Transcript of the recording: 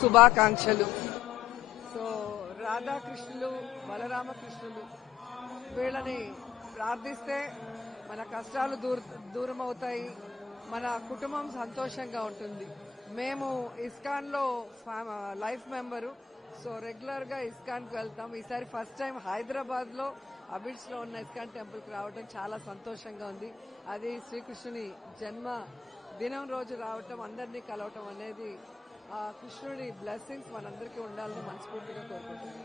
శుభాకాంక్షలు. సో రాధాకృష్ణులు, బలరామకృష్ణులు వీళ్ళని ప్రార్థిస్తే మన కష్టాలు దూరం అవుతాయి, మన కుటుంబం సంతోషంగా ఉంటుంది. మేము ఇస్కాన్ లో లైఫ్ మెంబరు, సో రెగ్యులర్ గా ఇస్కాన్ కు వెళ్తాం. ఈసారి ఫస్ట్ టైం హైదరాబాద్ లో అబిడ్స్ లో ఉన్న ఇస్కాన్ టెంపుల్ కి రావడం చాలా సంతోషంగా ఉంది. అది శ్రీకృష్ణుని జన్మ దినం రోజు రావటం, అందరినీ కలవటం అనేది ఆ కృష్ణుడి బ్లెస్సింగ్స్ మనందరికీ ఉండాలని మనస్ఫూర్తిగా కోరుకుంటున్నాం.